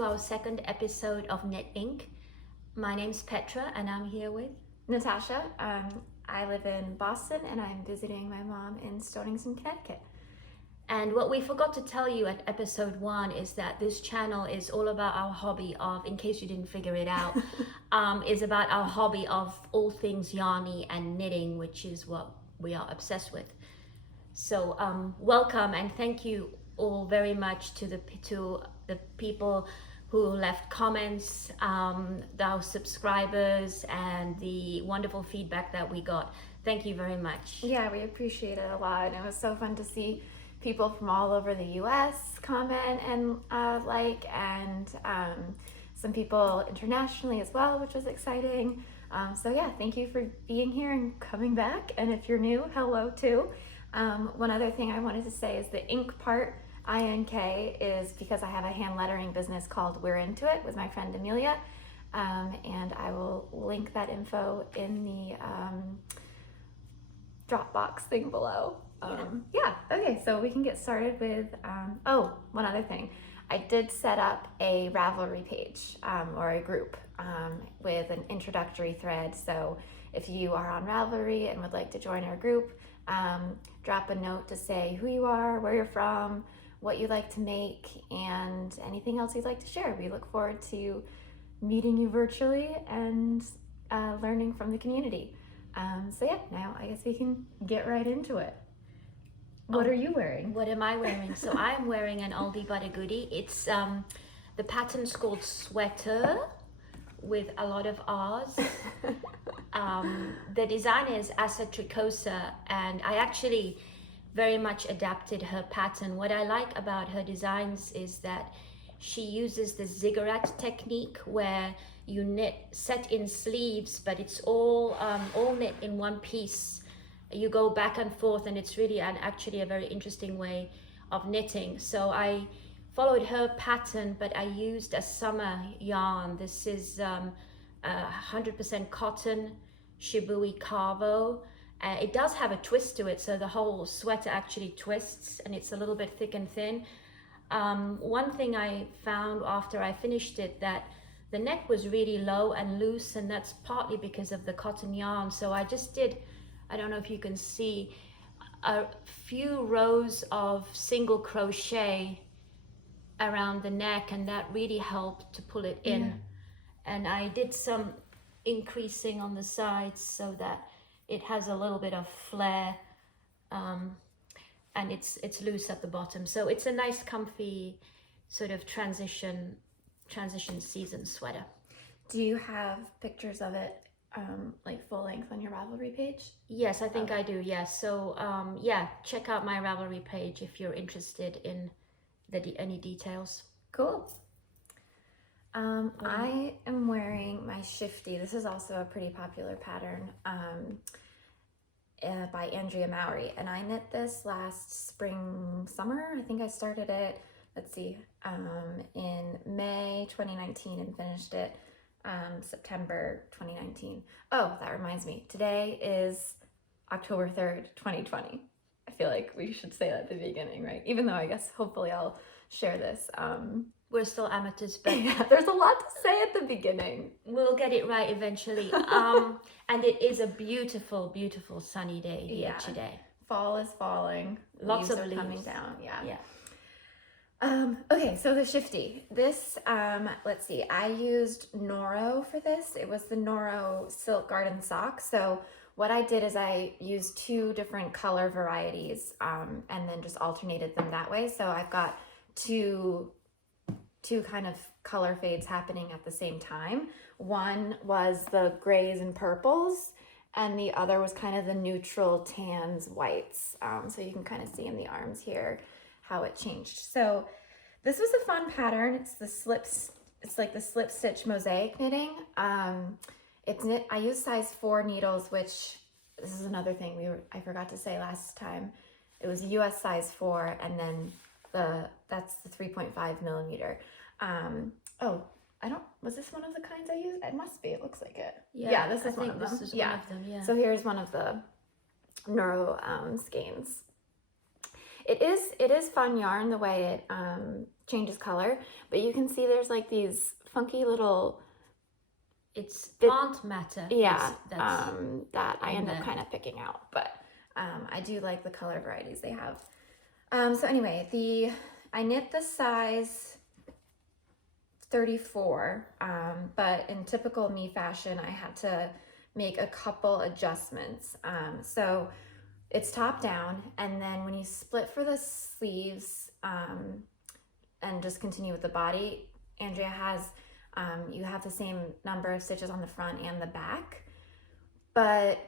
to our second episode of Knit Inc. My name's Petra and I'm here with Natasha. I live in Boston and I'm visiting my mom in Stonington, Connecticut. And what we forgot to tell you at episode 1 is that this channel is all about our hobby of, in case you didn't figure it out, is about our hobby of all things yarny and knitting, which is what we are obsessed with. So welcome and thank you all very much to the people who left comments, our subscribers, and the wonderful feedback that we got. Thank you very much. Yeah, we appreciate it a lot, and it was so fun to see people from all over the US comment and and some people internationally as well, which was exciting. So yeah, thank you for being here and coming back, and if you're new, hello too. One other thing I wanted to say is the ink part, INK, is because I have a hand lettering business called We're Into It with my friend Amelia, and I will link that info in the Dropbox thing below. Yeah, okay, so we can get started with, oh, one other thing. I did set up a Ravelry page or a group with an introductory thread, so if you are on Ravelry and would like to join our group, drop a note to say who you are, where you're from, what you like to make, and anything else you'd like to share. We look forward to meeting you virtually and learning from the community. So yeah, now I guess we can get right into it. What are you wearing? What am I wearing? So I'm wearing an oldie but a goodie. It's the pattern's called Sweatrrr with a lot of R's. The designer is Asa Tricosa, and I actually very much adapted her pattern. What I like about her designs is that she uses the ziggurat technique where you knit set in sleeves, but it's all knit in one piece. You go back and forth, and it's really actually a very interesting way of knitting. So I followed her pattern, but I used a summer yarn. This is 100% cotton Shibui Carvo. It does have a twist to it, so the whole sweater actually twists, and it's a little bit thick and thin. One thing I found after I finished it, that the neck was really low and loose, and that's partly because of the cotton yarn. So I just did, I don't know if you can see, a few rows of single crochet around the neck, and that really helped to pull it in. Yeah. And I did some increasing on the sides so that it has a little bit of flare, and it's loose at the bottom. So it's a nice, comfy sort of transition season sweater. Do you have pictures of it like full length on your Ravelry page? Yes, I think I do. Yes. So yeah, check out my Ravelry page if you're interested in any details. Cool. I am wearing my Shifty. This is also a pretty popular pattern by Andrea Mowry, and I knit this last summer. I think I started it, let's see, in May 2019 and finished it September 2019. Oh, that reminds me, today is October 3rd, 2020. I feel like we should say that at the beginning, right? Even though I guess hopefully I'll share this. We're still amateurs, but yeah, there's a lot to say at the beginning. We'll get it right eventually. And it is a beautiful, beautiful sunny day here today. Fall is falling. Lots of leaves leaves are coming down. Yeah. Yeah. Okay, so the Shifty. This, let's see, I used Noro for this. It was the Noro Silk Garden Sock. So what I did is I used 2 different color varieties and then just alternated them that way. So I've got two kind of color fades happening at the same time. One was the grays and purples, and the other was kind of the neutral tans, whites. So you can kind of see in the arms here how it changed. So this was a fun pattern. It's the slips. It's like the slip stitch mosaic knitting. It's knit. I use size 4 needles, which this is another thing I forgot to say last time. It was US size 4, and then that's the 3.5 millimeter. Oh, was this one of the kinds I used? It must be, it looks like it. Yeah, this is one of them. This is one of them, yeah. So here's one of the Noro skeins. it is fun yarn the way it changes color, but you can see there's like these funky little, it's plant matter. Yeah, That's that I end up kind of picking out, but I do like the color varieties they have. So anyway, I knit the size 34, but in typical me fashion, I had to make a couple adjustments. So it's top down, and then when you split for the sleeves and just continue with the body, Andrea has, you have the same number of stitches on the front and the back, but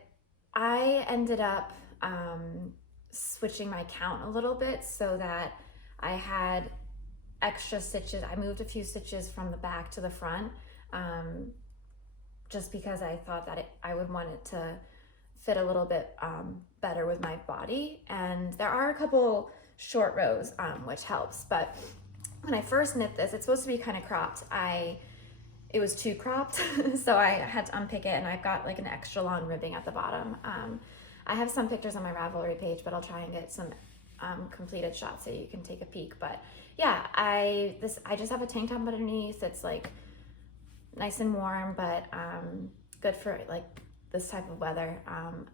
I ended up switching my count a little bit so that I had extra stitches. I moved a few stitches from the back to the front, just because I thought that I would want it to fit a little bit better with my body. And there are a couple short rows, which helps. But when I first knit this, it's supposed to be kind of cropped. It was too cropped, so I had to unpick it, and I've got like an extra long ribbing at the bottom. I have some pictures on my Ravelry page, but I'll try and get some completed shots so you can take a peek. But yeah, I just have a tank top underneath. It's like nice and warm, but good for like this type of weather.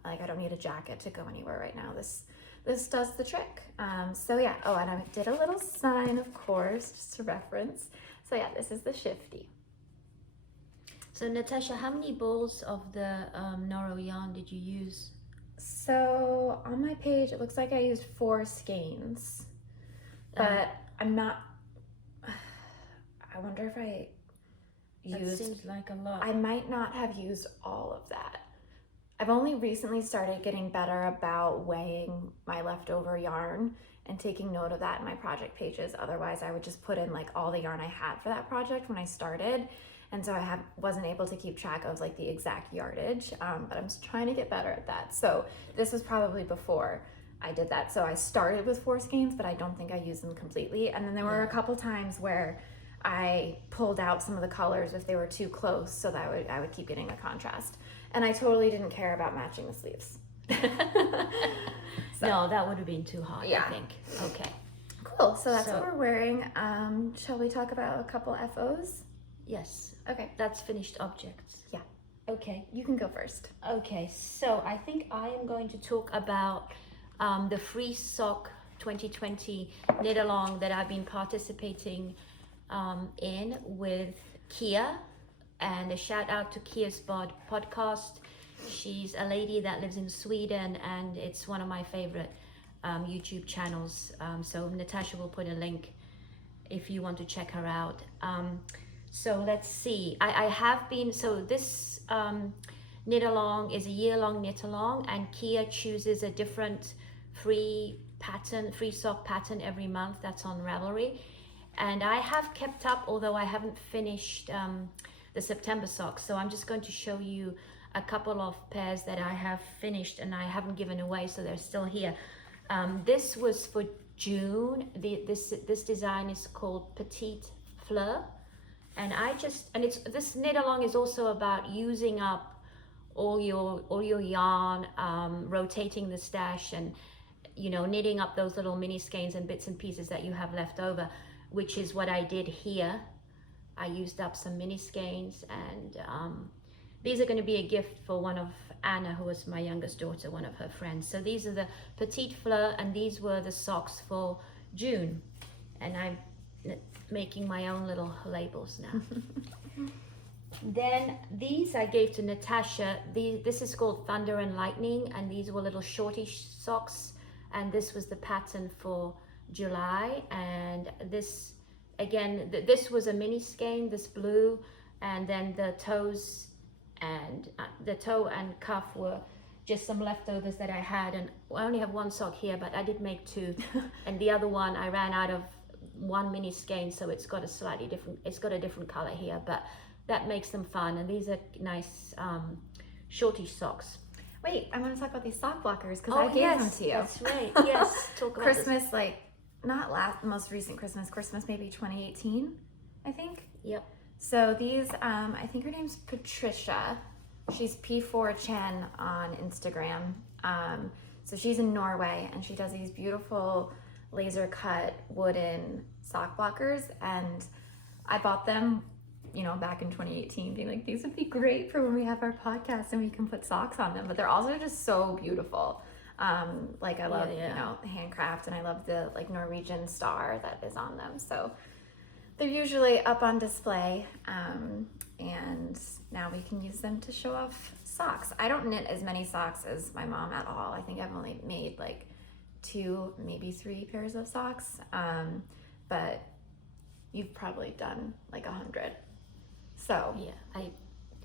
Like I don't need a jacket to go anywhere right now. This does the trick. So yeah, oh, and I did a little sign, of course, just to reference. So yeah, this is the Shifty. So Natasha, how many balls of the Noro yarn did you use? So on my page, it looks like I used 4 skeins, but I'm not, I wonder if I used, that seems like a lot. I might not have used all of that. I've only recently started getting better about weighing my leftover yarn and taking note of that in my project pages. Otherwise, I would just put in like all the yarn I had for that project when I started. And so I wasn't able to keep track of like the exact yardage, but I'm trying to get better at that. So this was probably before I did that. So I started with 4 skeins, but I don't think I used them completely. And then there were a couple times where I pulled out some of the colors if they were too close, so that I would keep getting a contrast. And I totally didn't care about matching the sleeves. So, no, that would have been too hard, I think. Okay. Cool, so that's what we're wearing. Shall we talk about a couple FOs? Yes. Okay. That's finished objects. Yeah. Okay. You can go first. Okay, so I think I am going to talk about the free sock 2020 knit along that I've been participating in with Kia, and a shout out to Kia's podcast. She's a lady that lives in Sweden, and it's one of my favorite YouTube channels. So Natasha will put a link if you want to check her out. So let's see, I have been, so this knit along is a year-long knit along, and Kia chooses a different free sock pattern every month. That's on Ravelry, and I have kept up, although I haven't finished the September socks. So I'm just going to show you a couple of pairs that I have finished and I haven't given away, so they're still here. This was for June. This design is called Petite Fleur. And this knit along is also about using up all your yarn, rotating the stash, and knitting up those little mini skeins and bits and pieces that you have left over, which is what I did here. I used up some mini skeins, and these are going to be a gift for one of Anna, who was my youngest daughter, one of her friends. So these are the Petite Fleur, and these were the socks for June, and I'm making my own little labels now. Then these I gave to Natasha. This is called Thunder and Lightning, and these were little shortish socks, and this was the pattern for July. And this, again, this was a mini skein, this blue, and then the toes and the toe and cuff were just some leftovers that I had, and I only have 1 sock here, but I did make 2 and the other one I ran out of 1 mini skein, so it's got a different color here, but that makes them fun. And these are nice shortish socks. Wait, I want to talk about these sock blockers, because I gave them to you. That's right. Yes, talk about Christmas, this. Like not most recent Christmas maybe 2018, I think. Yep. So these, I think her name's Patricia. She's P4 Chen on Instagram. So she's in Norway, and she does these beautiful laser cut wooden sock blockers, and I bought them, you know, back in 2018, being like, these would be great for when we have our podcast and we can put socks on them. But they're also just so beautiful. Like I love, you know, the handcraft, and I love the like Norwegian star that is on them. So they're usually up on display, and now we can use them to show off socks. I don't knit as many socks as my mom at all. I think I've only made like 2, maybe 3 pairs of socks, but you've probably done like 100. So yeah,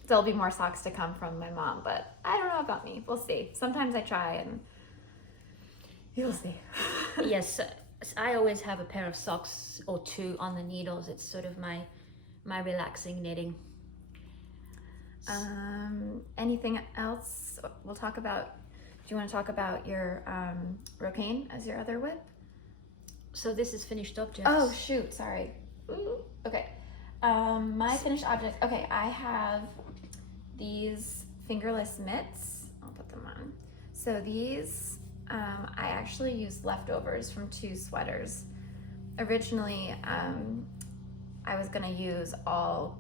there'll be more socks to come from my mom, but I don't know about me. We'll see. Sometimes I try and you'll see. Yes, I always have a pair of socks or 2 on the needles. It's sort of my relaxing knitting. Anything else we'll talk about? Do you want to talk about your Rocquaine as your other whip? So this is finished objects. Oh shoot, sorry. Ooh, okay. My finished objects. Okay, I have these fingerless mitts. I'll put them on. So these, I actually used leftovers from 2 sweaters. Originally, I was gonna use all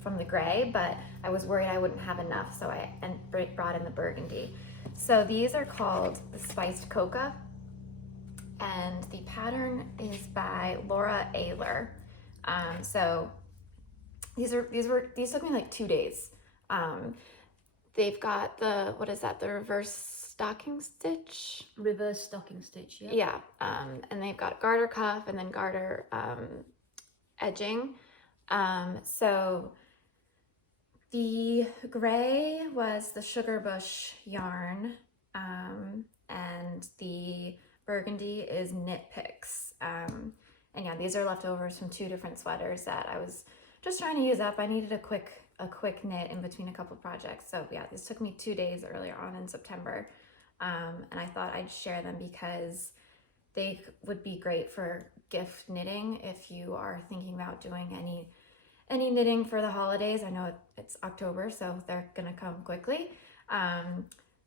from the gray, but I was worried I wouldn't have enough, so I brought in the burgundy. So these are called the Spiced Coca, and the pattern is by Laura Ayler. So these took me like 2 days. They've got the, what is that? The reverse stocking stitch? Reverse stocking stitch, yeah. Yeah, and they've got garter cuff and then garter edging. So the gray was the Sugar Bush yarn, and the burgundy is Knit Picks. And yeah, these are leftovers from 2 different sweaters that I was just trying to use up. I needed a quick knit in between a couple projects. So yeah, this took me 2 days earlier on in September. And I thought I'd share them because they would be great for gift knitting if you are thinking about doing any knitting for the holidays. I know it's October, so they're gonna come quickly.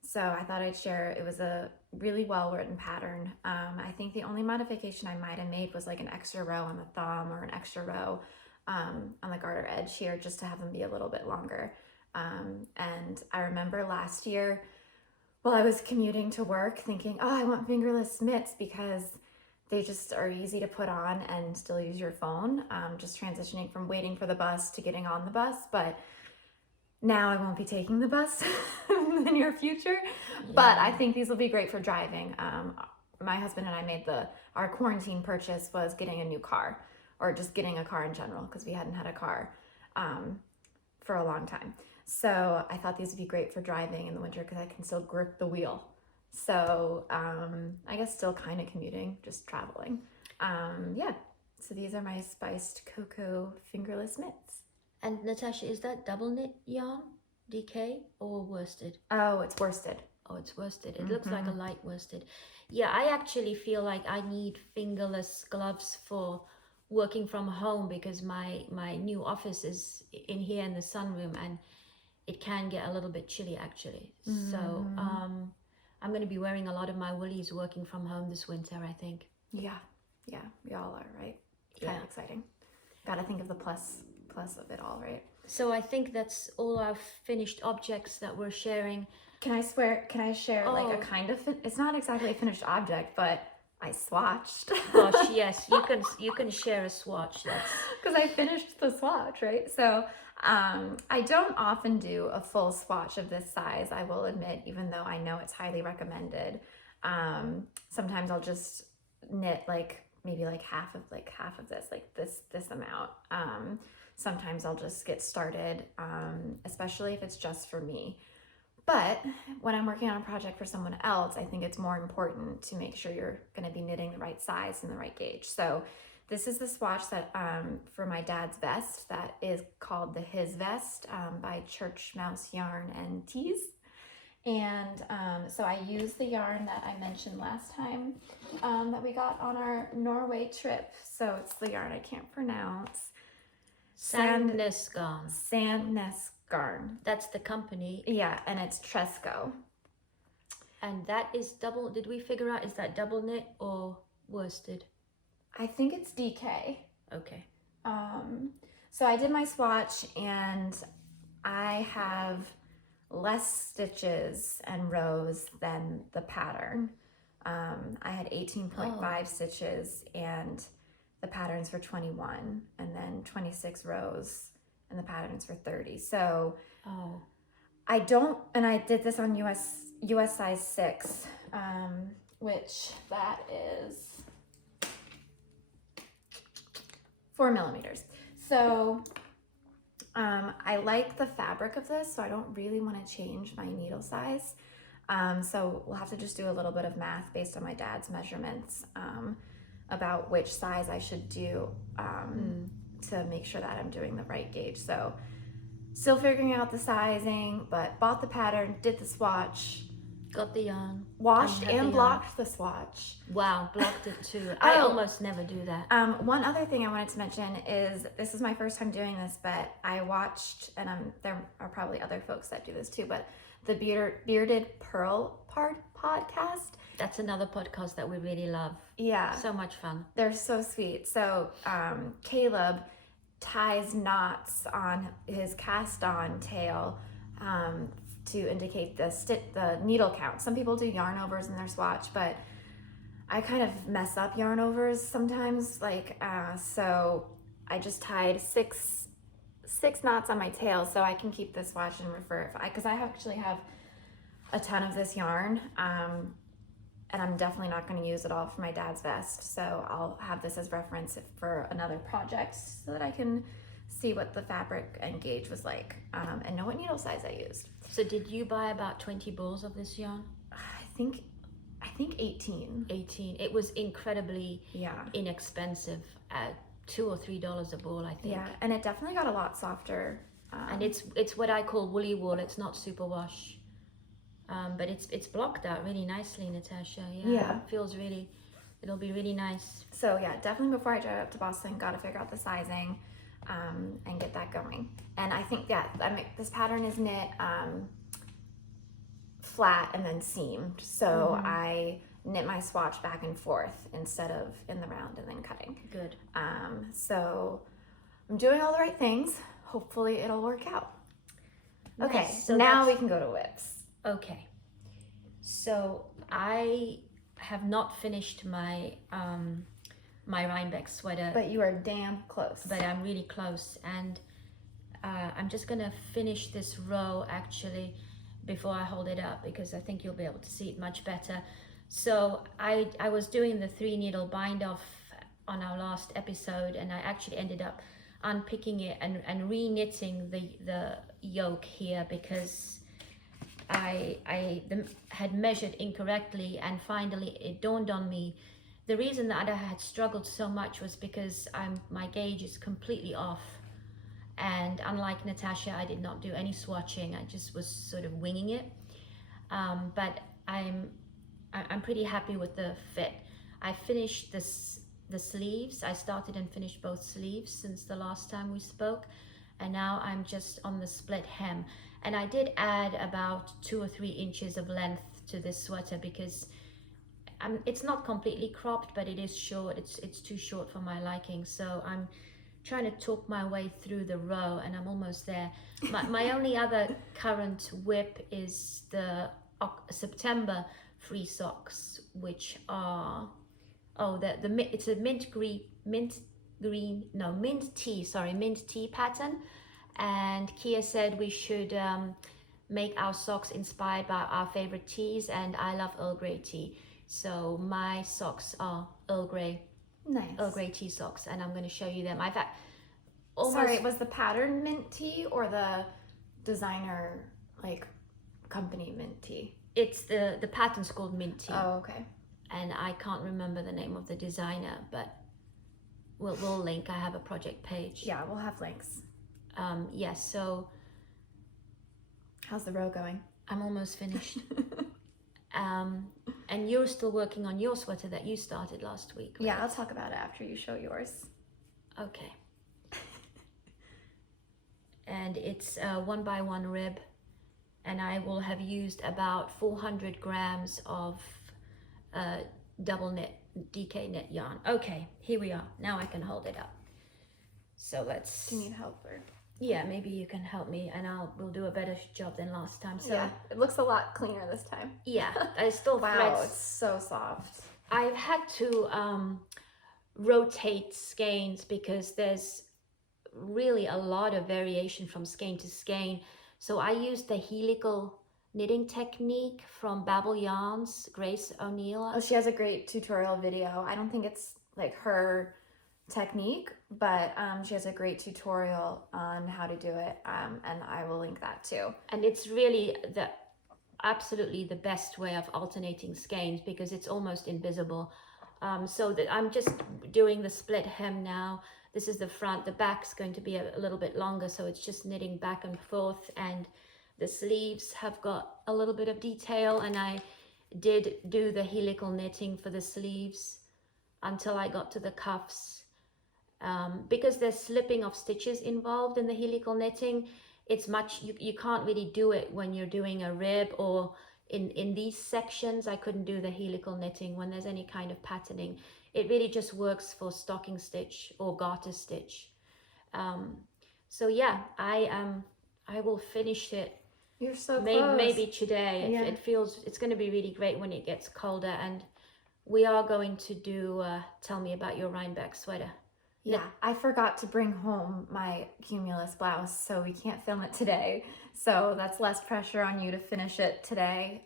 So I thought I'd share. It was a really well written pattern. I think the only modification I might have made was like an extra row on the thumb or an extra row on the garter edge here, just to have them be a little bit longer. And I remember last year while I was commuting to work thinking, oh, I want fingerless mitts because they just are easy to put on and still use your phone. Just transitioning from waiting for the bus to getting on the bus, but now I won't be taking the bus in the near future. Yeah. But I think these will be great for driving. My husband and I made our quarantine purchase was getting a new car, or just getting a car in general, because we hadn't had a car for a long time. So I thought these would be great for driving in the winter because I can still grip the wheel. So I guess still kind of commuting, just traveling. Yeah, so these are my Spiced Cocoa fingerless mitts. And Natasha, is that double knit yarn, DK, or worsted? Oh, it's worsted. Oh, it's worsted. It looks like a light worsted. Yeah, I actually feel like I need fingerless gloves for working from home because my new office is in here in the sunroom, and it can get a little bit chilly actually. So I'm going to be wearing a lot of my woolies working from home this winter, I think. Yeah, we all are, right? Kind of exciting. Got to think of the plus of it all, right? So I think that's all our finished objects that we're sharing. Can I share like a kind of, it's not exactly a finished object, but I swatched. Gosh, yes, you can share a swatch. That's because I finished the swatch, right? So I don't often do a full swatch of this size, I will admit, even though I know it's highly recommended. Sometimes I'll just knit like maybe like half of this, like this amount. Sometimes I'll just get started, especially if it's just for me. But when I'm working on a project for someone else, I think it's more important to make sure you're going to be knitting the right size and the right gauge. So this is the swatch that for my dad's vest that is called the His Vest by Church Mouse Yarn and Tees. And so I used the yarn that I mentioned last time that we got on our Norway trip. So it's the yarn I can't pronounce. Sandnes Garn. Sandnes Garn. That's the company. Yeah, and it's Tresco. And that is double, did we figure out, is that double knit or worsted? I think it's DK. Okay. So I did my swatch, and I have less stitches and rows than the pattern. I had 18.5 stitches, and the patterns for 21, and then 26 rows, and the patterns for 30. So I don't, and I did this on US size 6, which that is 4 millimeters. So I like the fabric of this, so I don't really want to change my needle size. So we'll have to just do a little bit of math based on my dad's measurements about which size I should do to make sure that I'm doing the right gauge. So still figuring out the sizing, but bought the pattern, did the swatch. Got the yarn. Washed and blocked the swatch. Wow, blocked it too. I almost never do that. One other thing I wanted to mention is this is my first time doing this, but I watched, and there are probably other folks that do this too, but the Bearded Purl podcast. That's another podcast that we really love. Yeah. So much fun. They're so sweet. So Caleb ties knots on his cast-on tail to indicate the needle count. Some people do yarn overs in their swatch, but I kind of mess up yarn overs sometimes. So I just tied six knots on my tail so I can keep the swatch and refer, because I actually have a ton of this yarn, and I'm definitely not going to use it all for my dad's vest. So I'll have this as reference for another project so that I can see what the fabric and gauge was like, and know what needle size I used. So did you buy about 20 balls of this yarn? I think 18. 18. It was incredibly inexpensive at $2 or $3 a ball, I think. Yeah, and it definitely got a lot softer. And it's what I call woolly wool. It's not superwash, but it's blocked out really nicely, Natasha. Yeah. It feels really. It'll be really nice. So yeah, definitely before I drive up to Boston, got to figure out the sizing. And get that going. And I think this pattern is knit flat and then seamed. So I knit my swatch back and forth instead of in the round and then cutting. Good. So I'm doing all the right things. Hopefully it'll work out. Okay, Nice. So now we can go to whips. Okay. So I have not finished my my Rhinebeck sweater. But you are damn close. But I'm really close, and I'm just gonna finish this row actually before I hold it up, because I think you'll be able to see it much better. So I was doing the 3 needle bind off on our last episode, and I actually ended up unpicking it and re-knitting the yoke here because I had measured incorrectly, and finally it dawned on me. The reason that I had struggled so much was because my gauge is completely off, and unlike Natasha, I did not do any swatching. I just was sort of winging it. But I'm pretty happy with the fit. I finished the sleeves. I started and finished both sleeves since the last time we spoke, and now I'm just on the split hem. And I did add about 2 or 3 inches of length to this sweater because it's not completely cropped, but it is short. It's too short for my liking. So I'm trying to talk my way through the row, and I'm almost there. My only other current whip is the September free socks, which are it's a mint tea pattern. And Kia said we should make our socks inspired by our favorite teas, and I love Earl Grey tea. So my socks are Earl Grey. Nice. Earl Grey tea socks, and I'm going to show you them. I've had Sorry, was the pattern mint tea or the designer company mint tea? It's the pattern's called mint tea. Oh, okay. And I can't remember the name of the designer, but we'll link. I have a project page. Yeah, we'll have links. Yes. So how's the row going? I'm almost finished. And you're still working on your sweater that you started last week, right? Yeah, I'll talk about it after you show yours. Okay. And it's a 1x1 rib, and I will have used about 400 grams of double knit DK knit yarn. Okay, here we are. Now I can hold it up. So let's. Do you need help or? Yeah, maybe you can help me, and we'll do a better job than last time. So yeah, it looks a lot cleaner this time. Yeah, I still wow, threads. It's so soft. I've had to rotate skeins because there's really a lot of variation from skein to skein. So I used the helical knitting technique from Babel Yarns, Grace O'Neill. Oh, she has a great tutorial video. I don't think it's like her technique, but she has a great tutorial on how to do it, and I will link that too. And it's really absolutely the best way of alternating skeins because it's almost invisible. So that I'm just doing the split hem now. This is the front. The back's going to be a little bit longer, so it's just knitting back and forth, and the sleeves have got a little bit of detail, and I did do the helical knitting for the sleeves until I got to the cuffs. Because there's slipping of stitches involved in the helical knitting, it's much, you can't really do it when you're doing a rib or in these sections. I couldn't do the helical knitting when there's any kind of patterning. It really just works for stocking stitch or garter stitch. So yeah, I will finish it. You're so close. Maybe today. Yeah. It feels, it's going to be really great when it gets colder, and we are going to do tell me about your Rhinebeck sweater. Yeah, I forgot to bring home my Cumulus blouse, so we can't film it today. So that's less pressure on you to finish it today.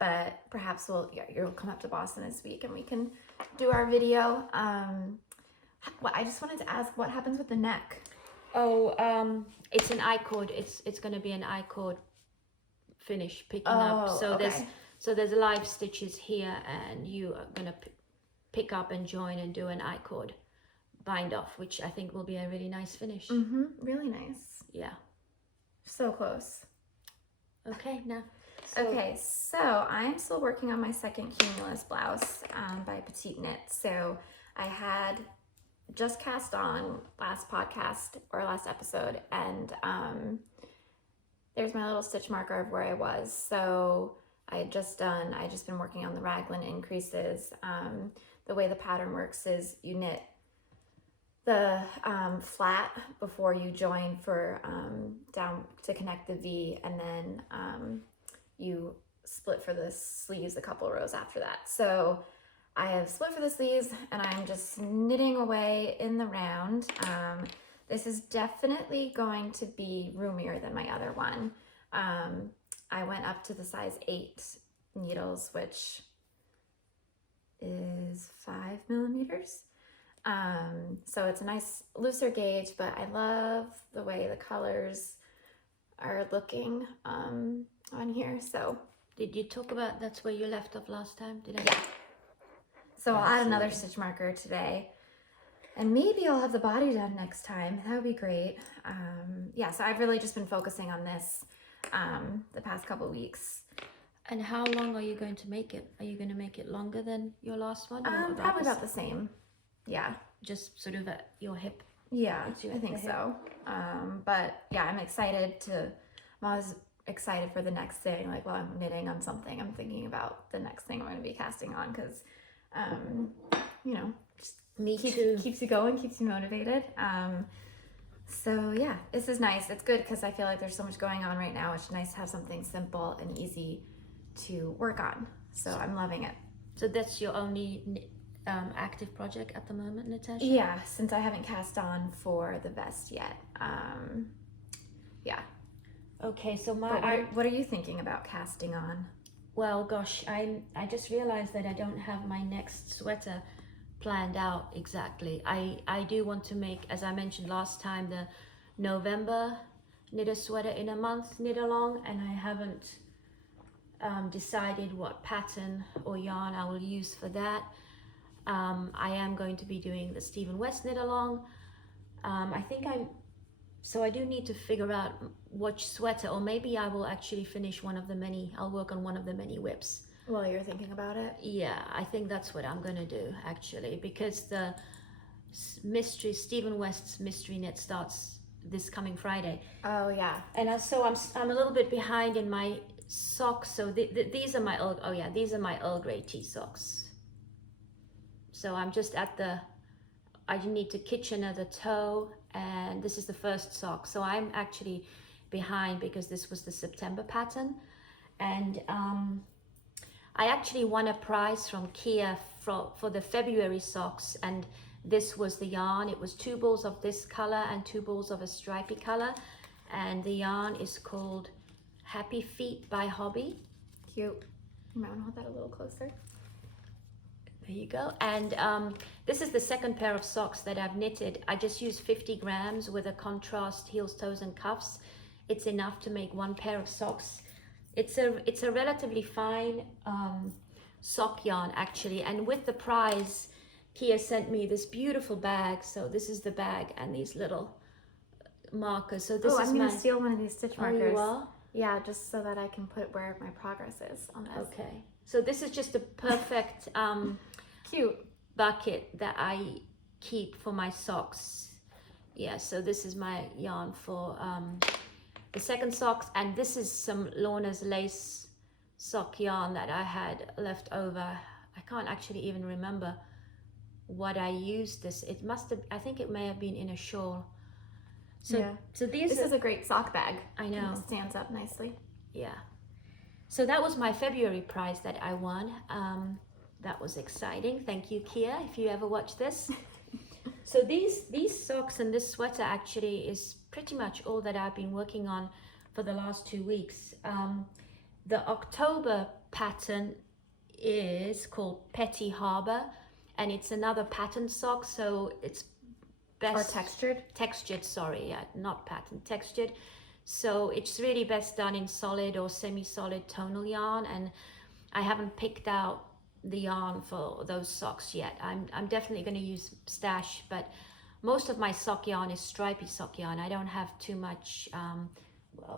But perhaps you'll come up to Boston this week and we can do our video. I just wanted to ask, what happens with the neck? Oh, it's an I-cord. It's going to be an I-cord finish picking up. So okay. there's live stitches here, and you are going to pick up and join and do an I-cord bind off, which I think will be a really nice finish. Mm-hmm. Really nice. Yeah. So close. Okay, now. Okay, so I'm still working on my second Cumulus blouse by Petite Knit. So I had just cast on last podcast or last episode, and there's my little stitch marker of where I was. So I just been working on the raglan increases. The way the pattern works is you knit the flat before you join for down to connect the V, and then you split for the sleeves a couple rows after that. So I have split for the sleeves, and I'm just knitting away in the round. This is definitely going to be roomier than my other one. I went up to the size 8 needles, which is 5 millimeters. So it's a nice looser gauge, but I love the way the colors are looking on here. So did you talk about that's where you left off last time? Did I? Yeah. So I'll add another stitch marker today, and maybe I'll have the body done next time. That would be great. Yeah, so I've really just been focusing on this the past couple of weeks. And how long are you going to make it? Are you going to make it longer than your last one? Or Probably about the same. Yeah. Just sort of at your hip. Yeah, I think so. But yeah, I'm always excited for the next thing. Like while I'm knitting on something, I'm thinking about the next thing I'm going to be casting on, because, you know, just keeps you going, keeps you motivated. So yeah, this is nice. It's good because I feel like there's so much going on right now. It's nice to have something simple and easy to work on. So I'm loving it. So that's your only active project at the moment, Natasha? Yeah, since I haven't cast on for the vest yet. Yeah. Okay, so what are you thinking about casting on? Well, gosh, I just realized that I don't have my next sweater planned out exactly. I do want to make, as I mentioned last time, the November knit a sweater in a month knit along, and I haven't decided what pattern or yarn I will use for that. I am going to be doing the Stephen West knit along. So I do need to figure out which sweater, or maybe I will actually finish I'll work on one of the many whips. While you're thinking about it? Yeah, I think that's what I'm gonna do actually, because the Stephen West's mystery knit starts this coming Friday. Oh yeah. And so I'm a little bit behind in my socks. So these are my Earl Grey tea socks. So I'm just at I need to Kitchener the toe, and this is the first sock. So I'm actually behind because this was the September pattern. And I actually won a prize from Kia for the February socks, and this was the yarn. It was 2 balls of this color and 2 balls of a stripy color, and the yarn is called Happy Feet by Hobby. Cute. You might want to hold that a little closer. There you go. And this is the second pair of socks that I've knitted. I just used 50 grams with a contrast heels, toes, and cuffs. It's enough to make 1 pair of socks. It's a relatively fine sock yarn actually, and with the prize, Kia sent me this beautiful bag. So this is the bag and these little markers. So this is I'm gonna steal one of these stitch markers. Oh, you are? Yeah, just so that I can put where my progress is on this. Okay. So this is just a perfect cute bucket that I keep for my socks. Yeah, so this is my yarn for the second socks, and this is some Lorna's lace sock yarn that I had left over. I can't actually even remember what I used this. It must have, I think it may have been in a shawl. So, yeah. So this is a great sock bag. I know. It stands up nicely. Yeah. So that was my February prize that I won. That was exciting. Thank you, Kia, if you ever watch this. So these socks and this sweater actually is pretty much all that I've been working on for the last 2 weeks. The October pattern is called Petty Harbor, and it's another pattern sock, so it's best... Or textured? Textured, sorry, yeah, not pattern, textured. So it's really best done in solid or semi-solid tonal yarn, and I haven't picked out the yarn for those socks yet. I'm definitely going to use stash, but most of my sock yarn is stripy sock yarn. I don't have too much,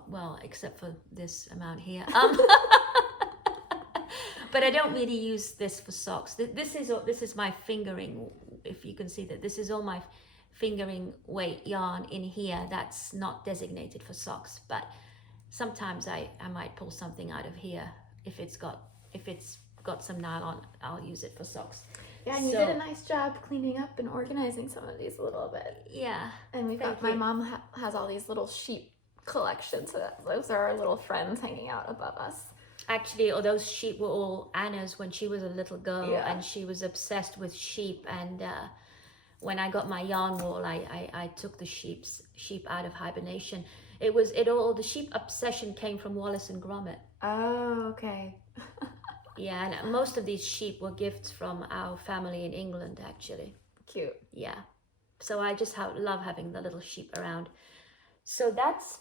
well, except for this amount here. But I don't really use this for socks. This is my fingering, if you can see that. This is all my fingering weight yarn in here that's not designated for socks, but sometimes I might pull something out of here if it's got some nylon. I'll use it for socks. Yeah, and you did a nice job cleaning up and organizing some of these a little bit. Yeah. And we've got, my mom has all these little sheep collections, so those are our little friends hanging out above us. Actually, all those sheep were all Anna's when she was a little girl, yeah. And she was obsessed with sheep. And when I got my yarn wall, I took the sheep out of hibernation. The sheep obsession came from Wallace and Gromit. Oh, okay. Yeah, and most of these sheep were gifts from our family in England, actually. Cute. Yeah. So I just love having the little sheep around. So that's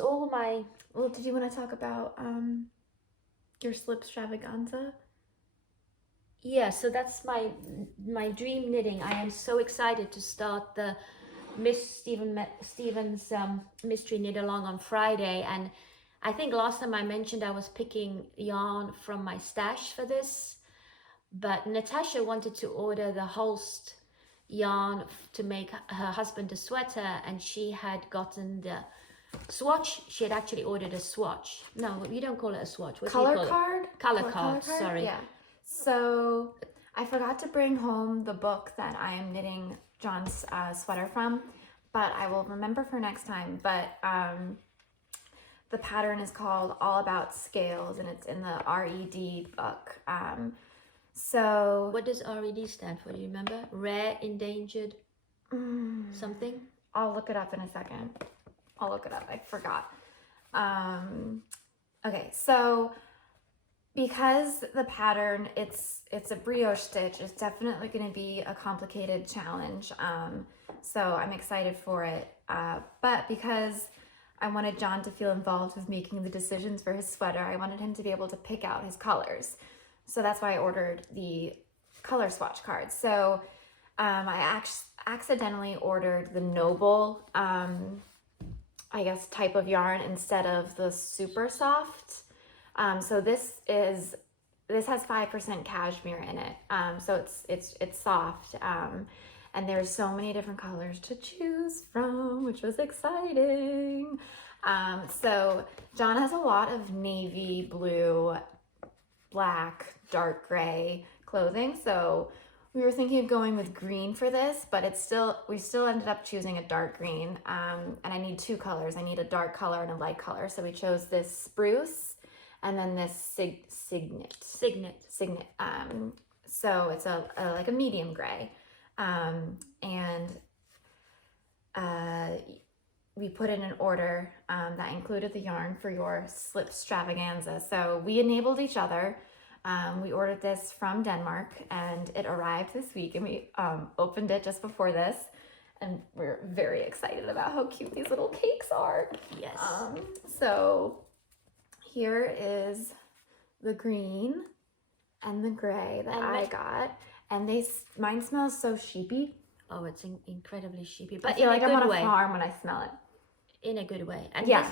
all my... Well, did you want to talk about your slip extravaganza? Yeah, so that's my dream knitting. I am so excited to start the Miss Stevens mystery knit along on Friday, and I think last time I mentioned I was picking yarn from my stash for this, but Natasha wanted to order the Holst yarn to make her husband a sweater, and she had gotten the swatch. She had actually ordered a swatch. No, you don't call it a swatch. What color do you call card? It? Color card, sorry. Yeah. So I forgot to bring home the book that I am knitting John's sweater from, but I will remember for next time. But the pattern is called All About Scales, and it's in the RED book. So what does RED stand for? Do you remember? Rare, endangered, something? I'll look it up in a second. I'll look it up. I forgot. Okay, so because the pattern, it's a brioche stitch, it's definitely going to be a complicated challenge. So I'm excited for it. But because I wanted John to feel involved with making the decisions for his sweater, I wanted him to be able to pick out his colors. So that's why I ordered the color swatch cards. So I accidentally ordered the Noble, I guess, type of yarn instead of the super soft. So this has 5% cashmere in it. So it's soft. And there's so many different colors to choose from, which was exciting. So John has a lot of navy blue, black, dark gray clothing. So We were thinking of going with green for this, but we still ended up choosing a dark green. And I need two colors. I need a dark color and a light color. So we chose this spruce and then this signet. So it's like a medium gray. We put in an order that included the yarn for your slip extravaganza. So we enabled each other. We ordered this from Denmark and it arrived this week, and we opened it just before this, and we're very excited about how cute these little cakes are. Yes. So here is the green and the gray that I got, and mine smells so sheepy. Oh, it's incredibly sheepy, but I feel like I'm on a farm when I smell it. In a good way. And yeah,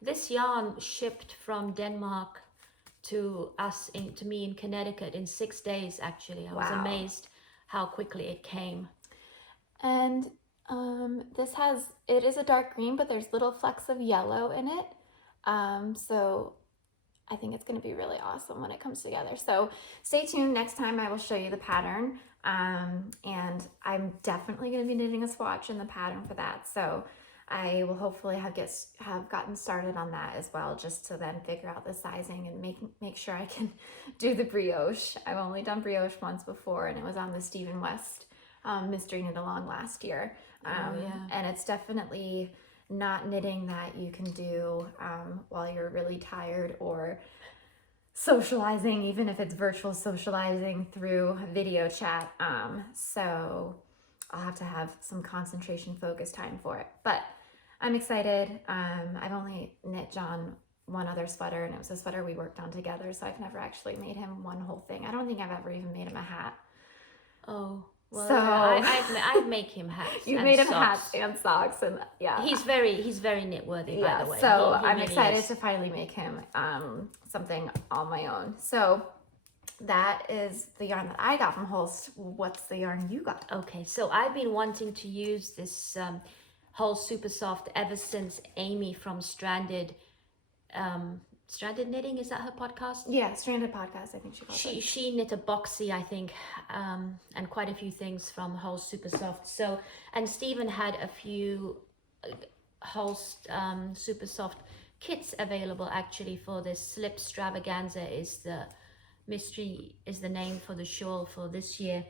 this yarn shipped from Denmark to me in Connecticut in 6 days. Actually, I was amazed how quickly it came. And it is a dark green, but there's little flecks of yellow in it. So I think it's going to be really awesome when it comes together. So stay tuned. Next time I will show you the pattern. And I'm definitely going to be knitting a swatch in the pattern for that. So I will hopefully have gotten started on that as well, just to then figure out the sizing and make sure I can do the brioche. I've only done brioche once before, and it was on the Stephen West Mystery Knit Along last year. And it's definitely not knitting that you can do while you're really tired or socializing, even if it's virtual socializing through video chat. So I'll have to have some concentration focus time for it, but I'm excited. I've only knit John one other sweater, and it was a sweater we worked on together, so I've never actually made him one whole thing. I don't think I've ever even made him a hat. Oh, well, so I'd make him hats. You made him hats and socks, and yeah, he's very knit worthy, by the way. So I'm excited to finally make him something on my own. So that is the yarn that I got from Holst. What's the yarn you got? Okay, so I've been wanting to use this Holst Super Soft ever since Amy from Stranded Knitting, is that her podcast? Yeah, Stranded Podcast, I think she calls it. She knit a boxy, I think, and quite a few things from Holst Super Soft. So, and Stephen had a few Holst Super Soft kits available actually for this Slip Extravaganza is the name for the shawl for this year.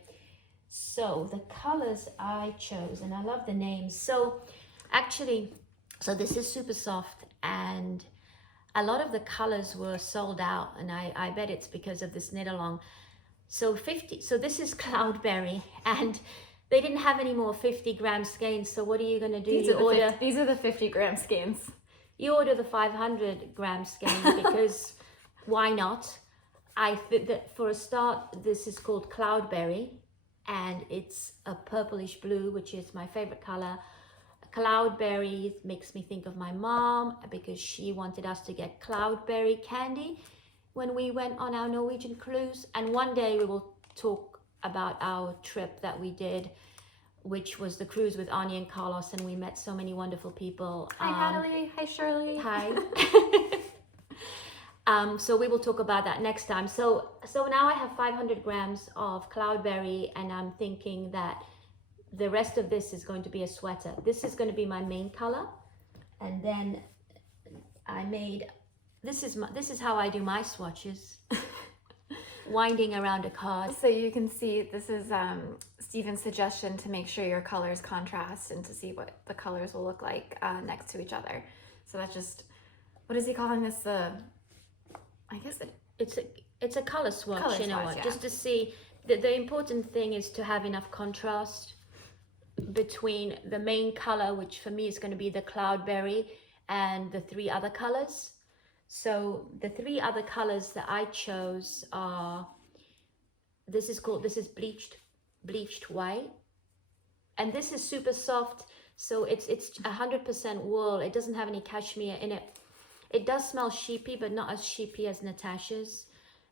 So the colors I chose, and I love the names. So actually, this is Super Soft, and a lot of the colors were sold out, and I bet it's because of this knit along. So this is Cloudberry, and they didn't have any more 50-gram skeins. So what are you gonna do? These are the 50-gram skeins. You order the 500-gram skein because why not? I think that for a start, this is called Cloudberry, and it's a purplish blue, which is my favorite color. Cloudberry makes me think of my mom because she wanted us to get cloudberry candy when we went on our Norwegian cruise. And one day we will talk about our trip that we did, which was the cruise with Anya and Carlos, and we met so many wonderful people. Hi Natalie, hi Shirley. Hi. So we will talk about that next time. So now I have 500 grams of cloudberry, and I'm thinking that the rest of this is going to be a sweater. This is going to be my main color, and then I made this is how I do my swatches. Winding around a card. So you can see this is Stephen's suggestion to make sure your colors contrast and to see what the colors will look like next to each other. So that's just, what is he calling this? I guess it's a color swatch, yeah. Just to see. The important thing is to have enough contrast between the main color, which for me is going to be the cloudberry, and the three other colors. So the three other colors that I chose are, this is bleached white, and this is Super Soft. So it's 100% wool. It doesn't have any cashmere in it. It does smell sheepy, but not as sheepy as Natasha's.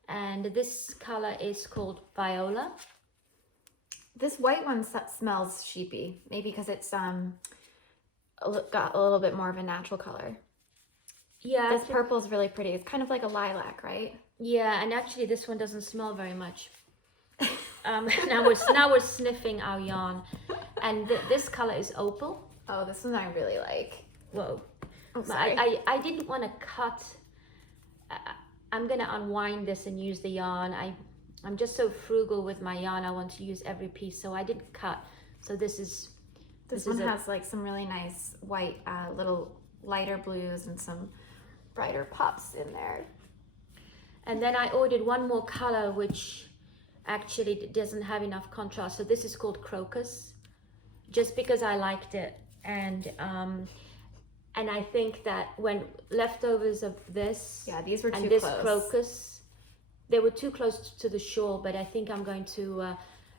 And this color is called Viola. This white one smells sheepy, maybe because it's got a little bit more of a natural color. Yeah. This purple is really pretty. It's kind of like a lilac, right? Yeah, and actually this one doesn't smell very much. now we're sniffing our yarn, and this color is opal. Oh, this one I really like. Whoa. Oh, But sorry. I didn't want to cut. I'm gonna unwind this and use the yarn. I'm just so frugal with my yarn. I want to use every piece, so I didn't cut. So this one has like some really nice white, little lighter blues and some brighter pops in there. And then I ordered one more color, which actually doesn't have enough contrast. So this is called Crocus, just because I liked it. And I think that when leftovers of this, Yeah, these were too and this close. Crocus, they were too close to the shawl, but I think I'm going to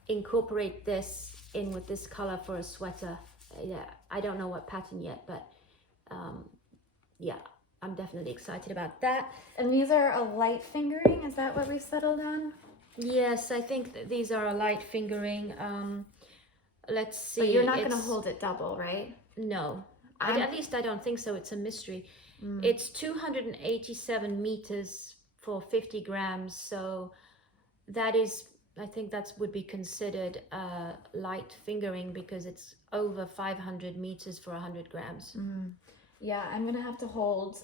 incorporate this in with this color for a sweater. Yeah, I don't know what pattern yet, but yeah, I'm definitely excited about that. And these are a light fingering, is that what we've settled on? Yes, I think that these are a light fingering. Let's see. But you're not going to hold it double, right? No, at least I don't think so. It's a mystery. It's 287 meters for 50 grams. So that is, I think that would be considered light fingering because it's over 500 meters for 100 grams. Yeah, I'm going to have to hold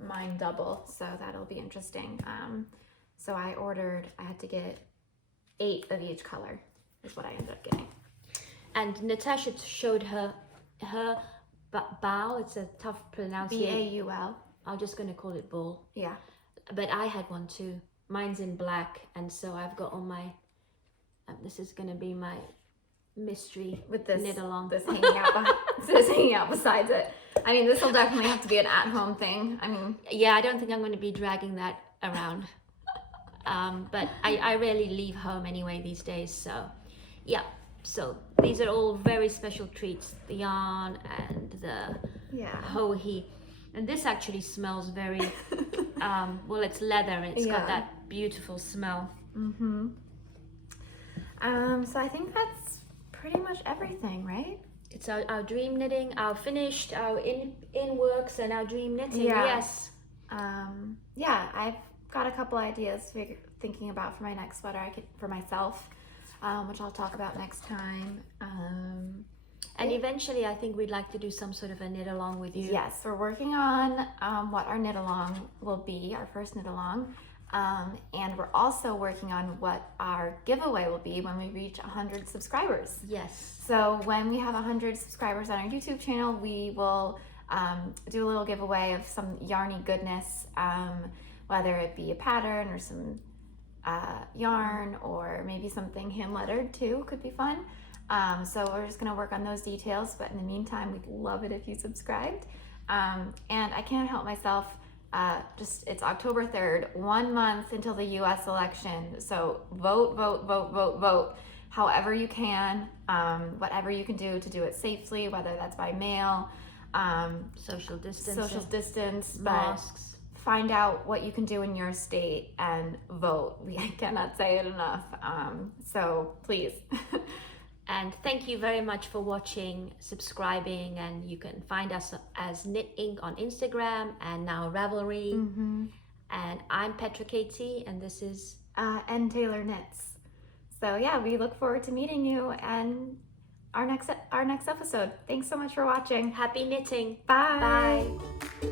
mine double, so that'll be interesting. So I had to get 8 of each color is what I ended up getting. And Natasha showed her bow. It's a tough pronunciation. Baul. I'm just going to call it ball. Yeah. But I had one too. Mine's in black, and so I've got all my. This is going to be my mystery With this knit along. this hanging out, this hanging out besides it. I mean, this will definitely have to be an at-home thing. I mean, Yeah, I don't think I'm going to be dragging that around. But I rarely leave home anyway these days. So, yeah. So these are all very special treats. The yarn and the hohe. And this actually smells very, well, it's leather and it's got that beautiful smell. So I think that's pretty much everything, right? It's our dream knitting, our finished, our in works, and our dream knitting. Yeah. Yes. Yeah, I've got a couple ideas thinking about for my next sweater for myself, which I'll talk about next time. And eventually, I think we'd like to do some sort of a knit along with you. Yes, we're working on what our knit along will be, our first knit along. And we're also working on what our giveaway will be when we reach 100 subscribers. Yes. So when we have 100 subscribers on our YouTube channel, we will do a little giveaway of some yarny goodness, whether it be a pattern or some yarn or maybe something hand lettered too, could be fun. So we're just gonna work on those details, but in the meantime, we'd love it if you subscribed. And I can't help myself, it's October 3rd, 1 month until the US election. So vote, however you can, whatever you can do to do it safely, whether that's by mail, Social distance. masks. Find out what you can do in your state and vote. I cannot say it enough. So please. And thank you very much for watching, subscribing, and you can find us as Knit Inc. on Instagram and now Ravelry. And I'm Petra Katie, and this is and Taylor Knits. So yeah, we look forward to meeting you and our next episode. Thanks so much for watching. Happy knitting. Bye. Bye.